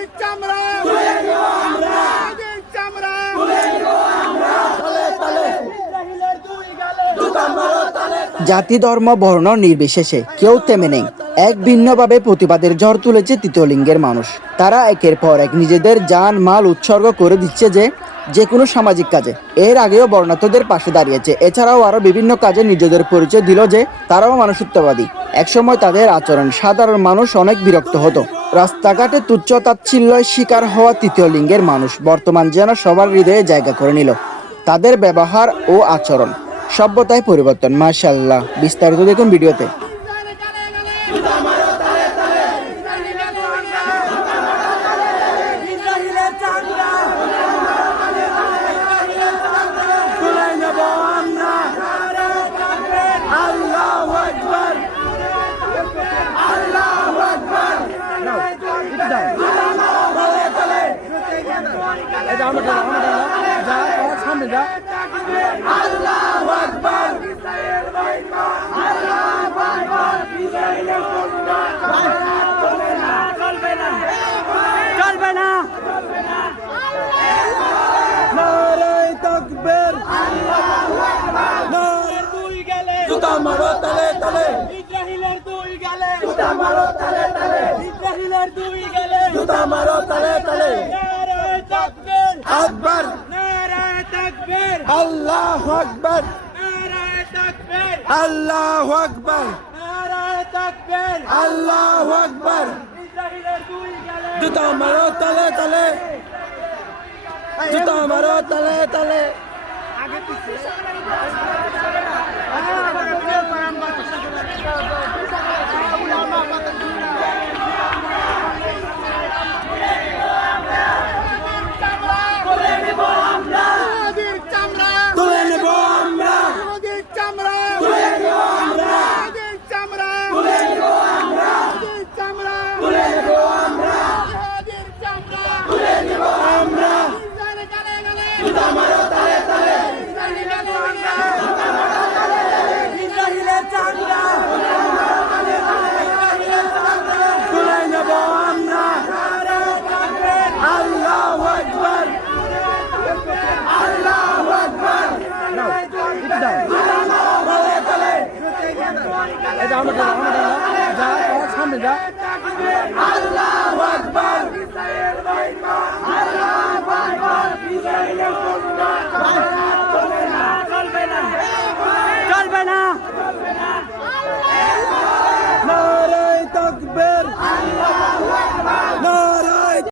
মোদির চামড়া চামড়া জাতি ধর্ম বর্ণ নির্বিশেষে কেউ থেমে নেই। এক ভিন্নভাবে প্রতিবাদের ঝড় তুলেছে তৃতীয় লিঙ্গের মানুষ। তারা একের পর এক নিজেদের যান মাল উৎসর্গ করে দিচ্ছে যে যে কোনো সামাজিক কাজে। এর আগেও বর্ণাঢ্যদের পাশে দাঁড়িয়েছে। এছাড়াও আরও বিভিন্ন কাজে নিজেদের পরিচয় দিল যে তারাও মানুষত্ববাদী একসময় তাদের আচরণ সাধারণ মানুষ অনেক বিরক্ত হতো। রাস্তাঘাটে তুচ্ছ তাচ্ছিল্যের শিকার হওয়া তৃতীয় লিঙ্গের মানুষ। বর্তমান যেন সবার হৃদয়ে জায়গা করে নিল। তাদের ব্যবহার ও আচরণ, সভ্যতায় পরিবর্তন। মার্শাল্লাহ বিস্তারিত দেখুন ভিডিওতে ইসরায়েলের চামড়া তুলে নেব আমরা আল্লাহু আকবার আল্লাহু আকবার তলে তলে আল্লাহু আকবার চলবে না নারায় তাকবীর নারায় দুই গেলে জুতা মারো তলে তলে। ইসরায়েলের দুই গেলে। জুতা মারো তলে তলে। ইসরায়েলের দুই গেলে। জুতা মারো তলে তলে নারায় তাকবীর আকবার নারায় তাকবীর আল্লাহু আকবর। আল্লাহ আকবর। আল্লাহ আকবর। জুতা মারো, তলে তলে। জুতা মারো, তলে তলে। মোদির চামড়া তুলে নেব আমরা মোদির চামড়া তুলে নেব আমরা মোদির চামড়া তুলে নেব আমরা মোদির চামড়া তুলে নেব আমরা মোদির চামড়া তুলে নেব আমরা ইসরায়েলে গালে গালে জুতা মারো তলে তলে ইসরায়েলে চামড়া ইসরায়েলের চামড়া তুলে নেব আমরা আল্লাহু আকবার আল্লাহু আকবার তলে তলে